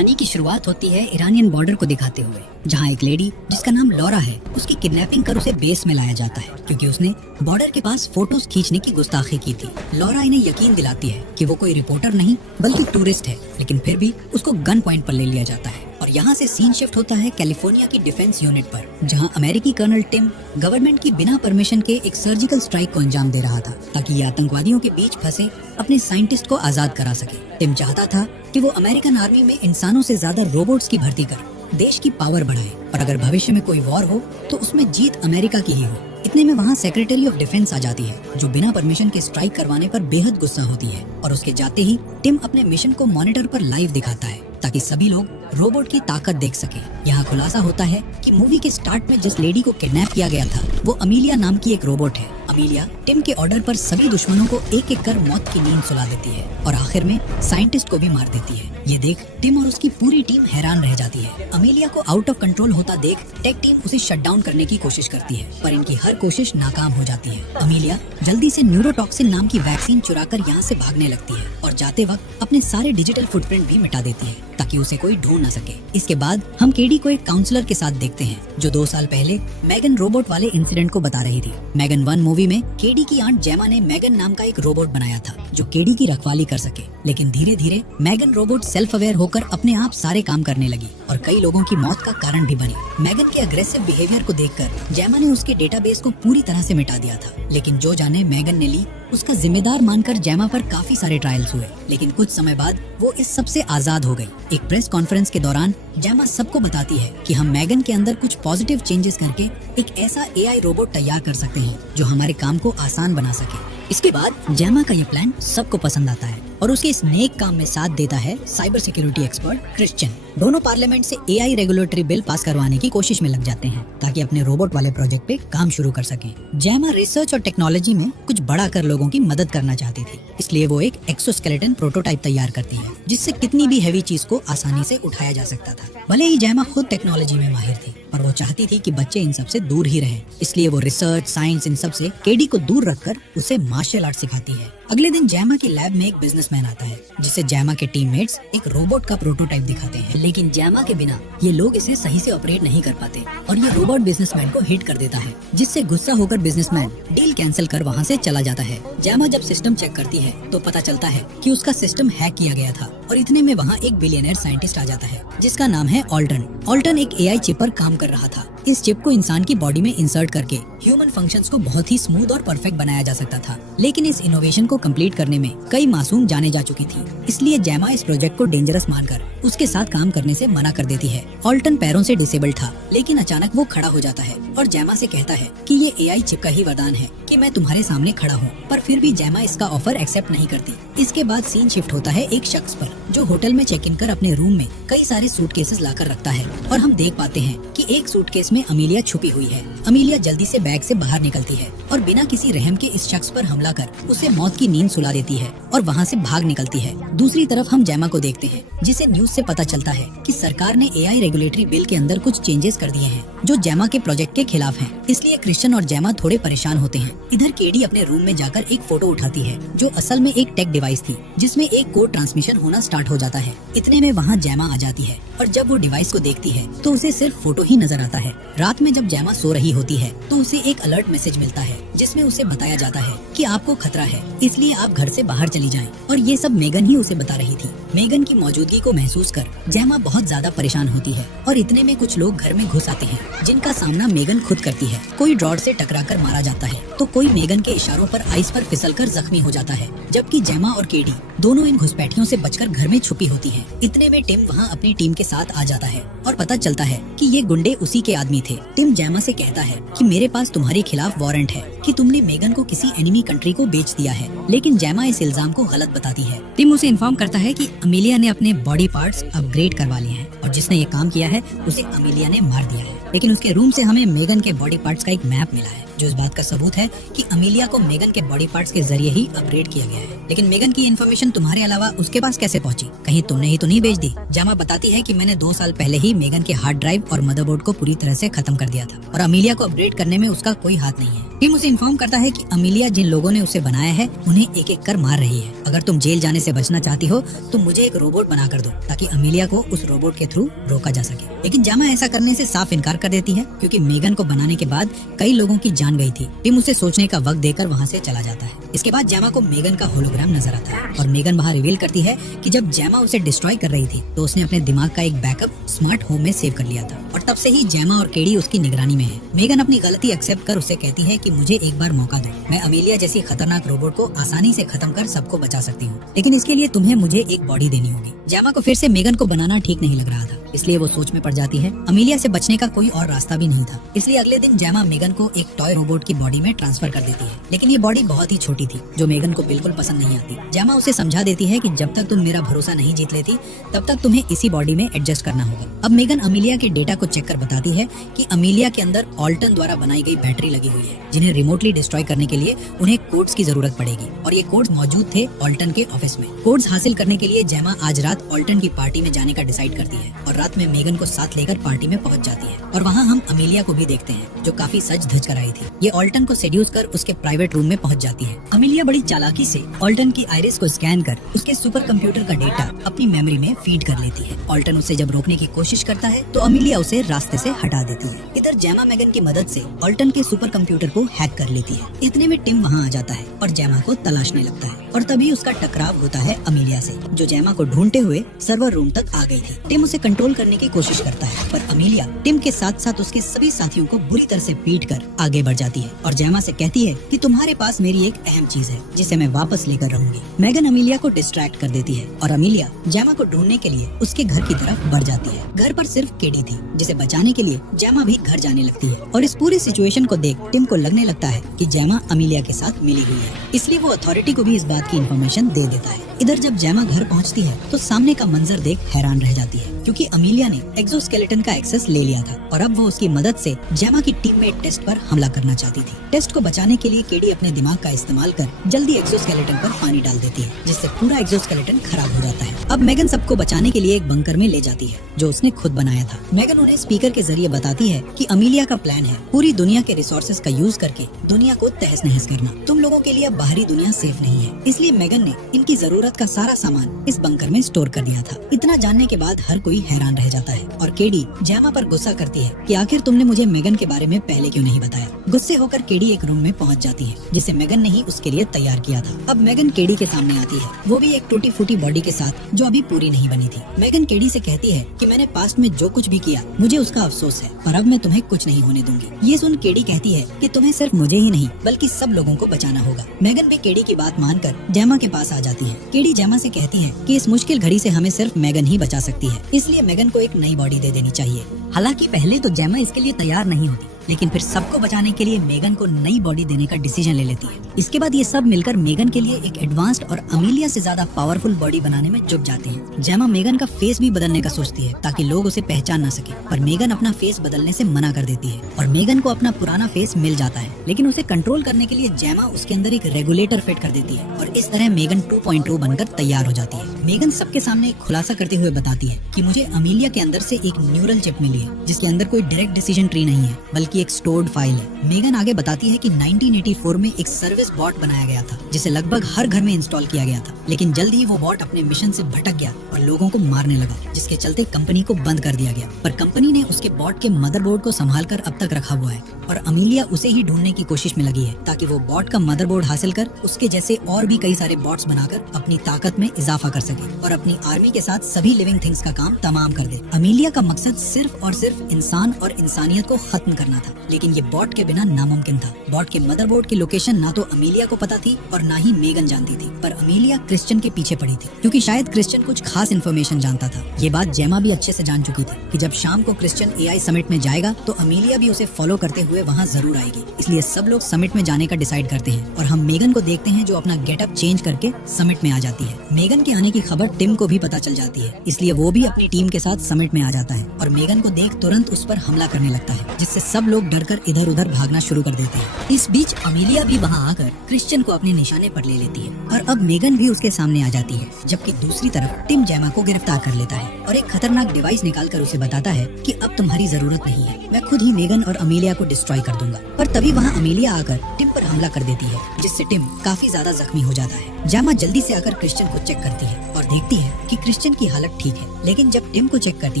कहानी की शुरुआत होती है ईरानियन बॉर्डर को दिखाते हुए, जहां एक लेडी जिसका नाम लॉरा है, उसकी किडनैपिंग कर उसे बेस में लाया जाता है क्योंकि उसने बॉर्डर के पास फोटोज खींचने की गुस्ताखी की थी। लॉरा इन्हें यकीन दिलाती है कि वो कोई रिपोर्टर नहीं बल्कि टूरिस्ट है, लेकिन फिर भी उसको गन पॉइंट पर ले लिया जाता है। और यहाँ से सीन शिफ्ट होता है कैलिफोर्निया की डिफेंस यूनिट पर, जहाँ अमेरिकी कर्नल टिम गवर्नमेंट की बिना परमिशन के एक सर्जिकल स्ट्राइक को अंजाम दे रहा था ताकि ये आतंकवादियों के बीच फंसे अपने साइंटिस्ट को आजाद करा सके। टिम चाहता था कि वो अमेरिकन आर्मी में इंसानों से ज्यादा रोबोट्स की भर्ती कर देश की पावर बढ़ाए, और अगर भविष्य में कोई वॉर हो तो उसमें जीत अमेरिका की ही हो। इतने में वहाँ सेक्रेटरी ऑफ डिफेंस आ जाती है, जो बिना परमिशन के स्ट्राइक करवाने पर बेहद गुस्सा होती है, और उसके जाते ही टिम अपने मिशन को मॉनिटर पर लाइव दिखाता है ताकि सभी लोग रोबोट की ताकत देख सके। यहाँ खुलासा होता है कि मूवी के स्टार्ट में जिस लेडी को किडनैप किया गया था वो अमीलिया नाम की एक रोबोट है। अमीलिया टिम के ऑर्डर पर सभी दुश्मनों को एक एक कर मौत की नींद सुला देती है और आखिर में साइंटिस्ट को भी मार देती है। ये देख टिम और उसकी पूरी टीम हैरान रह जाती है। अमीलिया को आउट ऑफ कंट्रोल होता देख टेक टीम उसे शट डाउन करने की कोशिश करती है, पर इनकी हर कोशिश नाकाम हो जाती है। अमीलिया जल्दी से न्यूरोटॉक्सिन नाम की वैक्सीन चुराकर यहाँ से भागने लगती है और जाते वक्त अपने सारे डिजिटल फुटप्रिंट भी मिटा देती है ताकि उसे कोई ढूंढ न सके। इसके बाद हम केडी को एक काउंसलर के साथ देखते हैं जो 2 साल पहले मैगन रोबोट वाले इंसिडेंट को बता रही थी। मैगन 1 मूवी में केडी की आंट जेमा ने मैगन नाम का एक रोबोट बनाया था जो केडी की रखवाली कर सके, लेकिन धीरे धीरे मैगन रोबोट सेल्फ अवेयर होकर अपने आप सारे काम करने लगी और कई लोगों की मौत का कारण भी बनी। मैगन के अग्रेसिव बिहेवियर को देखकर जेमा ने उसके डेटाबेस को पूरी तरह से मिटा दिया था, लेकिन जो जाने मैगन ने ली उसका जिम्मेदार मानकर जेमा पर काफी सारे ट्रायल्स हुए, लेकिन कुछ समय बाद वो इस सब से आजाद हो गई। एक प्रेस कॉन्फ्रेंस के दौरान जेमा सबको बताती है कि हम मैगन के अंदर कुछ पॉजिटिव चेंजेस करके एक ऐसा एआई रोबोट तैयार कर सकते हैं जो हमारे काम को आसान बना सके। इसके बाद जेमा का ये प्लान सबको पसंद आता है और उसके इस नेक काम में साथ देता है साइबर सिक्योरिटी एक्सपर्ट क्रिश्चियन। दोनों पार्लियामेंट से एआई रेगुलेटरी बिल पास करवाने की कोशिश में लग जाते हैं ताकि अपने रोबोट वाले प्रोजेक्ट पे काम शुरू कर सकें। जेमा रिसर्च और टेक्नोलॉजी में कुछ बड़ा कर लोगों की मदद करना चाहती थी, इसलिए वो एक एक्सोस्केलेटन प्रोटोटाइप तैयार करती है जिससे कितनी भी हैवी चीज को आसानी से उठाया जा सकता था। भले ही जेमा खुद टेक्नोलॉजी में माहिर थी, पर वो चाहती थी कि बच्चे इन सब से दूर ही रहें, इसलिए वो रिसर्च साइंस इन सब से केडी को दूर रखकर उसे मार्शल आर्ट सिखाती है। अगले दिन जेमा की लैब में एक बिजनेसमैन आता है जिसे जेमा के टीममेट्स एक रोबोट का प्रोटोटाइप दिखाते हैं, लेकिन जेमा के बिना ये लोग इसे सही से ऑपरेट नहीं कर पाते और ये रोबोट बिजनेसमैन को हिट कर देता है, जिससे गुस्सा होकर बिजनेसमैन डील कैंसिल कर वहाँ से चला जाता है। जेमा जब सिस्टम चेक करती है तो पता चलता है कि उसका सिस्टम हैक किया गया था और इतने में वहाँ एक बिलियनर साइंटिस्ट आ जाता है जिसका नाम है ऑल्टन। ऑल्टन एक एआई चिप पर काम कर रहा था। इस चिप को इंसान की बॉडी में इंसर्ट करके ह्यूमन फंक्शंस को बहुत ही स्मूथ और परफेक्ट बनाया जा सकता था, लेकिन इस इनोवेशन को कंप्लीट करने में कई मासूम जाने जा चुकी थी, इसलिए जेमा इस प्रोजेक्ट को डेंजरस मानकर उसके साथ काम करने से मना कर देती है। ऑल्टन पैरों से डिसेबल्ड था, लेकिन अचानक वो खड़ा हो जाता है और जेमा से कहता है कि ये एआई चिप का ही वरदान है कि मैं तुम्हारे सामने खड़ा हूँ, पर फिर भी जेमा इसका ऑफर एक्सेप्ट नहीं करती। इसके बाद सीन शिफ्ट होता है एक शख्स पर जो होटल में चेक इन कर अपने रूम में कई सारे सूटकेसेस लाकर रखता है और हम देख पाते हैं कि एक सूटकेस में अमीलिया छुपी हुई है। अमीलिया जल्दी से बैग से बाहर निकलती है और बिना किसी रहम के इस शख्स पर हमला कर उसे मौत की नींद सुला देती है और वहाँ से भाग निकलती है। दूसरी तरफ हम जेमा को देखते हैं जिसे न्यूज से पता चलता है कि सरकार ने एआई रेगुलेटरी बिल के अंदर कुछ चेंजेस कर दिए हैं जो जेमा के प्रोजेक्ट के खिलाफ हैं, इसलिए क्रिश्चियन और जेमा थोड़े परेशान होते हैं। इधर केडी अपने रूम में जाकर एक फोटो उठाती है जो असल में एक टेक डिवाइस थी जिसमें एक कोड ट्रांसमिशन होना स्टार्ट हो जाता है। इतने में वहाँ जेमा आ जाती है और जब वो डिवाइस को देखती है तो उसे सिर्फ फोटो ही नजर आता है। रात में जब जेमा सो रही होती है तो उसे एक अलर्ट मैसेज मिलता है जिसमें उसे बताया जाता है कि आपको खतरा है, इसलिए आप घर से बाहर चली जाएं। और ये सब मेगन ही उसे बता रही थी। मेगन की मौजूदगी को महसूस कर जेमा बहुत ज्यादा परेशान होती है और इतने में कुछ लोग घर में घुस आते हैं जिनका सामना मेगन खुद करती है। कोई रॉड से टकराकर मारा जाता है तो कोई मेगन के इशारों पर आइस पर फिसलकर जख्मी हो जाता है, जबकि जेमा और केडी दोनों इन घुसपैठियों से बचकर घर में छुपी होती हैं। इतने में टिम वहाँ अपनी टीम के साथ आ जाता है और पता चलता है कि ये गुंडे उसी के आदमी थे। टिम जेमा से कहता है कि मेरे पास तुम्हारे खिलाफ वारंट है कि तुमने मेगन को किसी एनिमी कंट्री को बेच दिया है, लेकिन जेमा इस इल्जाम को गलत बताती है। टिम उसे इन्फॉर्म करता है कि अमीलिया ने अपने बॉडी पार्ट्स अपग्रेड करवा लिए हैं और जिसने ये काम किया है उसे अमीलिया ने मार दिया है, लेकिन उसके रूम से हमें मेगन के बॉडी पार्ट्स का एक मैप मिला है जो इस बात का सबूत है कि अमीलिया को मेगन के बॉडी पार्ट्स के जरिए ही अपग्रेड किया गया है। लेकिन मेगन की इन्फॉर्मेशन तुम्हारे अलावा उसके पास कैसे पहुंची? कहीं तुमने ही तो नहीं भेज दी? जेमा बताती है कि मैंने 2 साल पहले ही मेगन के हार्ड ड्राइव और मदरबोर्ड को पूरी तरह से खत्म कर दिया था और अमीलिया को अपग्रेड करने में उसका कोई हाथ नहीं है। टीम उसे इन्फॉर्म करता है कि अमीलिया जिन लोगों ने उसे बनाया है उन्हें एक एक कर मार रही है। अगर तुम जेल जाने से बचना चाहती हो तो मुझे एक रोबोट बना कर दो ताकि अमीलिया को उस रोबोट के थ्रू रोका जा सके। लेकिन जेमा ऐसा करने से साफ इनकार कर देती है क्योंकि मेगन को बनाने के बाद कई लोगों की जान गई थी। टीम उसे सोचने का वक्त देकर वहाँ से चला जाता है। इसके बाद जेमा को मेगन का होलोग्राम नजर आता है और मेगन वहाँ रिवील करती है कि जब जेमा उसे डिस्ट्रॉय कर रही थी तो उसने अपने दिमाग का एक बैकअप स्मार्ट होम में सेव कर लिया था और तब से ही जेमा और केडी उसकी निगरानी में है। मेगन अपनी गलती एक्सेप्ट कर उसे कहती है कि मुझे एक बार मौका दो, मैं अमीलिया जैसी खतरनाक रोबोट को आसानी से खत्म कर सबको बचा सकती हूँ, लेकिन इसके लिए तुम्हें मुझे एक बॉडी देनी होगी। जेमा को फिर से मेगन को बनाना ठीक नहीं लग रहा था, इसलिए वो सोच में पड़ जाती है। अमीलिया से बचने का कोई और रास्ता भी नहीं था, इसलिए अगले दिन जेमा मेगन को एक टॉय रोबोट की बॉडी में ट्रांसफर कर देती है। लेकिन ये बॉडी बहुत ही छोटी थी जो मेगन को बिल्कुल पसंद नहीं आती। जेमा उसे समझा देती है कि जब तक तुम मेरा भरोसा नहीं जीत लेती तब तक तुम्हें इसी बॉडी में एडजस्ट करना होगा। अब मेगन अमीलिया के डेटा को चेक कर बताती है कि अमीलिया के अंदर ऑल्टन द्वारा बनाई गई बैटरी लगी हुई है जिन्हें रिमोटली डिस्ट्रॉय करने के लिए उन्हें कोड्स की जरूरत पड़ेगी और ये कोड्स मौजूद थे ऑल्टन के ऑफिस में। कोड्स हासिल करने के लिए जेमा आज रात ऑल्टन की पार्टी में जाने का डिसाइड करती है और रात में मेगन को साथ लेकर पार्टी में पहुंच जाती है और वहाँ हम अमीलिया को भी देखते हैं जो काफी सज धज कर आई थी। ये ऑल्टन को सेड्यूस कर उसके प्राइवेट रूम में पहुंच जाती है। अमीलिया बड़ी चालाकी से ऑल्टन की आइरिस को स्कैन कर उसके सुपर कंप्यूटर का डेटा अपनी मेमोरी में फीड कर लेती है। ऑल्टन उसे जब रोकने की कोशिश करता है तो अमीलिया उसे रास्ते से हटा देती है। इधर जेमा मेगन की मदद से ऑल्टन के सुपर कंप्यूटर को हैक कर लेती है। इतने में टिम वहाँ आ जाता है और जेमा को तलाशने लगता है और तभी उसका टकराव होता है अमीलिया से जो जेमा को ढूंढते हुए सर्वर रूम तक आ गई थी। टिम उसे कंट्रोल करने की कोशिश करता है पर अमीलिया टिम के साथ साथ उसके सभी साथियों को बुरी तरह से पीट कर आगे बढ़ जाती है और जेमा से कहती है कि तुम्हारे पास मेरी एक अहम चीज है जिसे मैं वापस लेकर रहूंगी। मेगन अमीलिया को डिस्ट्रैक्ट कर देती है और अमीलिया जेमा को ढूंढने के लिए उसके घर की तरफ बढ़ जाती है। घर पर सिर्फ केडी थी जिसे बचाने के लिए जेमा भी घर जाने लगती है और इस पूरी सिचुएशन को देख टिम को लगने लगता है कि जेमा अमीलिया के साथ मिली हुई है, इसलिए वो अथॉरिटी को भी इस बात की इन्फॉर्मेशन दे देता है। इधर जब जेमा घर पहुंचती है तो सामने का मंजर देख हैरान रह जाती है क्योंकि अमीलिया ने एक्सोस्केलेटन का एक्सेस ले लिया था और अब वो उसकी मदद से जेमा की टीममेट टेस्ट पर हमला करना चाहती थी। टेस्ट को बचाने के लिए केडी अपने दिमाग का इस्तेमाल कर जल्दी एक्सोस्केलेटन पर पानी डाल देती है जिससे पूरा एक्सोस्केलेटन खराब हो जाता है। अब मेगन सबको बचाने के लिए एक बंकर में ले जाती है जो उसने खुद बनाया था। मेगन उन्हें स्पीकर के जरिए बताती है कि अमीलिया का प्लान है पूरी दुनिया के रिसोर्सेज का यूज करके दुनिया को तहस नहस करना। तुम लोगों के लिए अब बाहरी दुनिया सेफ नहीं है, इसलिए मेगन ने इनकी जरूरत का सारा सामान इस बंकर में स्टोर कर दिया था। इतना जानने के बाद हर कोई हैरान रह जाता है और केडी जेमा पर गुस्सा करती है कि आखिर तुमने मुझे मेगन के बारे में पहले क्यों नहीं बताया। गुस्से होकर केडी एक रूम में पहुंच जाती है जिसे मेगन ने ही उसके लिए तैयार किया था। अब मेगन केडी के सामने आती है, वो भी एक टूटी फूटी बॉडी के साथ जो अभी पूरी नहीं बनी थी। मेगन केडी से कहती है कि मैंने पास्ट में जो कुछ भी किया मुझे उसका अफसोस है पर अब मैं तुम्हें कुछ नहीं होने दूंगी। ये सुन केडी कहती है कि तुम्हें सिर्फ मुझे ही नहीं बल्कि सब लोगों को बचाना होगा। मेगन भी केडी की बात मानकर जेमा के पास आ जाती है। केडी जेमा से कहती है कि इस मुश्किल घड़ी से हमें सिर्फ मेगन ही बचा सकती है, इसलिए मेगन को एक नई बॉडी दे देनी चाहिए। हालांकि पहले तो जेमा इसके लिए तैयार नहीं होती लेकिन फिर सबको बचाने के लिए मेगन को नई बॉडी देने का डिसीजन ले लेती है। इसके बाद ये सब मिलकर मेगन के लिए एक एडवांस्ड और अमीलिया से ज्यादा पावरफुल बॉडी बनाने में जुट जाते हैं। जेमा मेगन का फेस भी बदलने का सोचती है ताकि लोग उसे पहचान न सके, पर मेगन अपना फेस बदलने से मना कर देती है और मेगन को अपना पुराना फेस मिल जाता है। लेकिन उसे कंट्रोल करने के लिए जेमा उसके अंदर एक रेगुलेटर फिट कर देती है और इस तरह मेगन 2.2 बनकर तैयार हो जाती है। मेगन सबके सामने एक खुलासा करते हुए बताती है कि मुझे अमीलिया के अंदर से एक न्यूरल चिप मिली है जिसके अंदर कोई डायरेक्ट डिसीजन ट्री नहीं है बल्कि एक स्टोर्ड फाइल है। मेगन आगे बताती है कि 1984 में एक सर्विस बॉट बनाया गया था जिसे लगभग हर घर में इंस्टॉल किया गया था, लेकिन जल्द ही वो बॉट अपने मिशन से भटक गया और लोगों को मारने लगा जिसके चलते कंपनी को बंद कर दिया गया। पर कंपनी ने उसके बॉट के मदरबोर्ड को संभाल कर अब तक रखा हुआ है और अमीलिया उसे ही ढूंढने की कोशिश में लगी है ताकि वो बॉट का मदरबोर्ड हासिल कर उसके जैसे और भी कई सारे बॉट्स बनाकर अपनी ताकत में इजाफा कर सके और अपनी आर्मी के साथ सभी लिविंग थिंग्स का काम तमाम कर दे। अमीलिया का मकसद सिर्फ और सिर्फ इंसान और इंसानियत को खत्म करना था, लेकिन ये बॉट के बिना नामुमकिन था। बॉट के मदरबोर्ड की लोकेशन ना तो अमीलिया को पता थी और ना ही मेगन जानती थी, पर अमीलिया क्रिश्चियन के पीछे पड़ी थी क्योंकि शायद क्रिश्चियन कुछ खास इन्फॉर्मेशन जानता था। ये बात जेमा भी अच्छे से जान चुकी थी कि जब शाम को क्रिश्चियन एआई समिट में जाएगा तो अमीलिया भी उसे फॉलो करते हुए वहाँ जरूर आएगी, इसलिए सब लोग समिट में जाने का डिसाइड करते हैं और हम मेगन को देखते हैं जो अपना गेटअप चेंज करके समिट में आ जाती है। मेगन के आने की खबर टिम को भी पता चल जाती है, इसलिए वो भी अपनी टीम के साथ समिट में आ जाता है और मेगन को देख तुरंत उस पर हमला करने लगता है जिससे सब लोग डरकर इधर उधर भागना शुरू कर देते हैं। इस बीच अमीलिया भी वहाँ आकर क्रिश्चियन को अपने निशाने पर ले लेती है और अब मेगन भी उसके सामने आ जाती है, जबकि दूसरी तरफ टिम जेमा को गिरफ्तार कर लेता है और एक खतरनाक डिवाइस निकालकर उसे बताता है कि अब तुम्हारी जरूरत नहीं है, मैं खुद ही मेगन और अमीलिया को डिस्ट्रॉय कर दूंगा। पर तभी वहाँ अमीलिया आकर टिम पर हमला कर देती है, जिससे टिम काफी ज्यादा जख्मी हो जाता है। जेमा जल्दी से आकर क्रिश्चियन को चेक करती है और देखती है कि क्रिश्चियन की हालत ठीक है, लेकिन जब टिम को चेक करती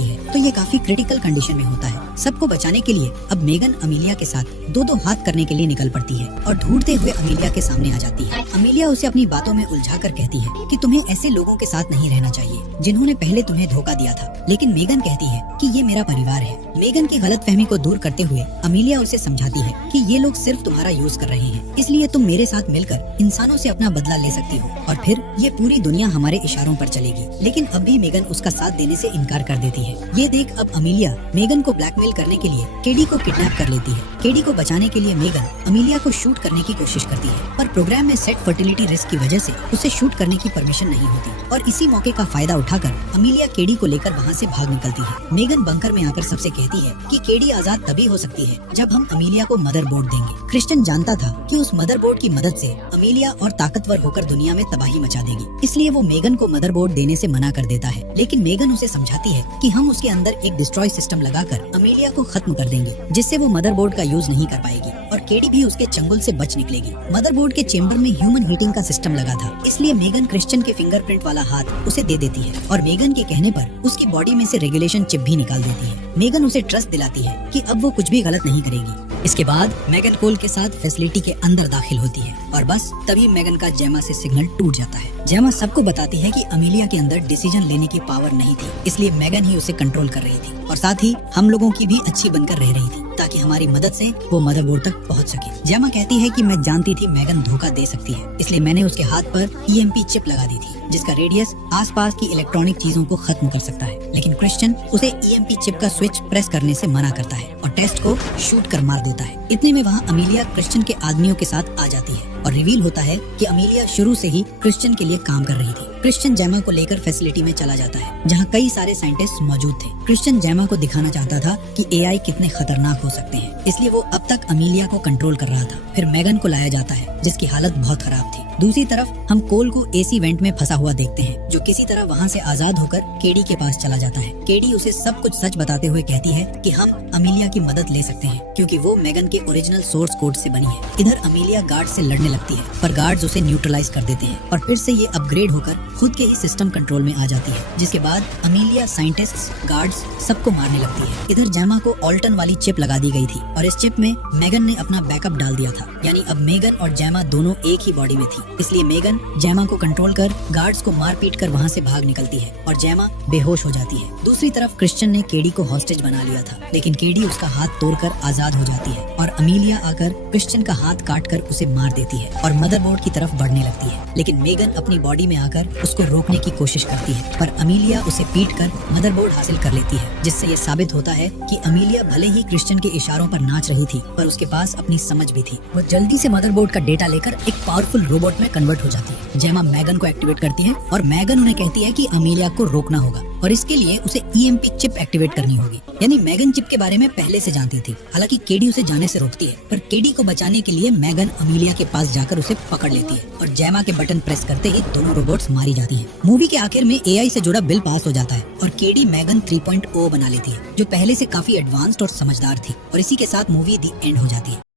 है तो ये काफी क्रिटिकल कंडीशन में होता है। सबको बचाने के लिए अब मेगन अमीलिया के साथ दो हाथ करने के लिए निकल पड़ती है और ढूंढते हुए अमीलिया के सामने आ जाती है। अमीलिया उसे अपनी बातों में उलझाकर कहती है कि तुम्हें ऐसे लोगों के साथ नहीं रहना चाहिए जिन्होंने पहले तुम्हें धोखा दिया था, लेकिन मेगन कहती है कि ये मेरा परिवार है। मेगन की गलतफहमी को दूर करते हुए अमीलिया उसे समझाती है कि ये लोग सिर्फ तुम्हारा यूज कर रहे हैं, इसलिए तुम मेरे साथ मिलकर इंसानों से अपना बदला ले सकती हो और फिर ये पूरी दुनिया हमारे इशारों पर चलेगी। लेकिन अब भी मेगन उसका साथ देने से इनकार कर देती है। ये देख अब अमीलिया मेगन को ब्लैकमेल करने के लिए केडी को किडनैप कर लेती है। केडी को बचाने के लिए मेगन अमीलिया को शूट करने की कोशिश करती है, पर प्रोग्राम में सेट फर्टिलिटी रिस्क की वजह से उसे शूट करने की परमिशन नहीं होती और इसी मौके का फायदा उठाकर अमीलिया केडी को लेकर वहाँ से भाग निकलती है। मेगन बंकर में आकर सबसे कहती है कि केडी आजाद तभी हो सकती है जब हम अमीलिया को मदरबोर्ड देंगे। क्रिश्चियन जानता था कि उस मदरबोर्ड की मदद से अमीलिया और ताकतवर होकर दुनिया में तबाही मचा देगी, इसलिए वो मेगन को मदरबोर्ड देने से मना कर देता है। लेकिन मेगन उसे समझाती है कि हम उसके अंदर एक डिस्ट्रॉय सिस्टम लगाकर अमीलिया को खत्म कर देंगे, जिससे वो मदरबोर्ड का यूज नहीं कर पाएगी और केडी भी उसके चंगुल से बच निकलेगी। मदरबोर्ड के चेंबर में ह्यूमन हीटिंग का सिस्टम लगा था, इसलिए मेगन क्रिश्चियन के फिंगरप्रिंट वाला हाथ उसे दे देती है और मेगन के कहने पर उसकी बॉडी में से रेगुलेशन चिप भी निकाल देती है। मेगन उसे ट्रस्ट दिलाती है कि अब वो कुछ भी गलत नहीं करेगी। इसके बाद मेगन कोल के साथ फैसिलिटी के अंदर दाखिल होती है और बस तभी मेगन का जेमा से सिग्नल टूट जाता है। जेमा सबको बताती है कि अमीलिया के अंदर डिसीजन लेने की पावर नहीं थी, इसलिए मेगन ही उसे कंट्रोल कर रही थी और साथ ही हम लोगों की भी अच्छी बनकर रह रही थी ताकि हमारी मदद से वो मदरबोर्ड तक पहुंच सके। जेमा कहती है कि मैं जानती थी मेगन धोखा दे सकती है, इसलिए मैंने उसके हाथ पर EMP चिप लगा दी थी, जिसका रेडियस आसपास की इलेक्ट्रॉनिक चीजों को खत्म कर सकता है। लेकिन क्रिश्चियन उसे EMP चिप का स्विच प्रेस करने से मना करता है और टेस्ट को शूट कर मार देता है। इतने में वहाँ अमीलिया क्रिश्चियन के आदमियों के साथ आ जाती है और रिवील होता है कि अमीलिया शुरू से ही क्रिश्चियन के लिए काम कर रही थी। क्रिश्चियन जेमा को लेकर फैसिलिटी में चला जाता है जहाँ कई सारे साइंटिस्ट मौजूद थे। क्रिश्चियन जेमा को दिखाना चाहता था कि AI कितने खतरनाक हो सकते हैं, इसलिए वो अब तक अमीलिया को कंट्रोल कर रहा था। फिर मेगन को लाया जाता है जिसकी हालत बहुत खराब थी। दूसरी तरफ हम कोल को AC वेंट में फंसा हुआ देखते हैं, जो किसी तरह वहाँ से आजाद होकर केडी के पास चला जाता है। केडी उसे सब कुछ सच बताते हुए कहती है कि हम अमीलिया की मदद ले सकते हैं क्योंकि वो मेगन के ओरिजिनल सोर्स कोड से बनी है। इधर अमीलिया गार्ड से लड़ने लगती है, पर गार्ड्स उसे न्यूट्रलाइज कर देते हैं और फिर से ये अपग्रेड होकर खुद के ही सिस्टम कंट्रोल में आ जाती है, जिसके बाद अमीलिया साइंटिस्ट्स, गार्ड्स सबको मारने लगती है। इधर जेमा को ऑल्टन वाली चिप लगा दी गई थी और इस चिप में मेगन ने अपना बैकअप डाल दिया था, यानी अब मेगन और जेमा दोनों एक ही बॉडी में थी। इसलिए मेगन जेमा को कंट्रोल कर गार्ड्स को मार पीट कर वहाँ से भाग निकलती है और जेमा बेहोश हो जाती है। दूसरी तरफ क्रिश्चियन ने केडी को हॉस्टेज बना लिया था, लेकिन केडी उसका हाथ तोड़कर आजाद हो जाती है और अमीलिया आकर क्रिश्चियन का हाथ काटकर उसे मार देती है और मदरबोर्ड की तरफ बढ़ने लगती है। लेकिन मेगन अपनी बॉडी में आकर उसको रोकने की कोशिश करती है, पर अमीलिया उसे पीट कर मदरबोर्ड हासिल कर लेती है, जिससे ये साबित होता है कि अमीलिया भले ही क्रिश्चियन के इशारों पर नाच रही थी, पर उसके पास अपनी समझ भी थी। वो जल्दी से मदरबोर्ड का डेटा लेकर एक पावरफुल रोबोट में कन्वर्ट हो जाती है। जेमा मेगन को एक्टिवेट करती है और मेगन उन्हें कहती है कि अमीलिया को रोकना होगा और इसके लिए उसे EMP चिप एक्टिवेट करनी होगी। यानी मेगन चिप के बारे में पहले से जानती थी। हालांकि केडी उसे जाने से रोकती है, पर केडी को बचाने के लिए मेगन अमीलिया के पास जाकर उसे पकड़ लेती है और जेमा के बटन प्रेस करते ही दोनों रोबोट्स मारी जाती हैं। मूवी के आखिर में AI से जुड़ा बिल पास हो जाता है और केडी मेगन 3.0 बना लेती है, जो पहले से काफी एडवांस्ड और समझदार थी और इसी के साथ मूवी दी एंड हो जाती है।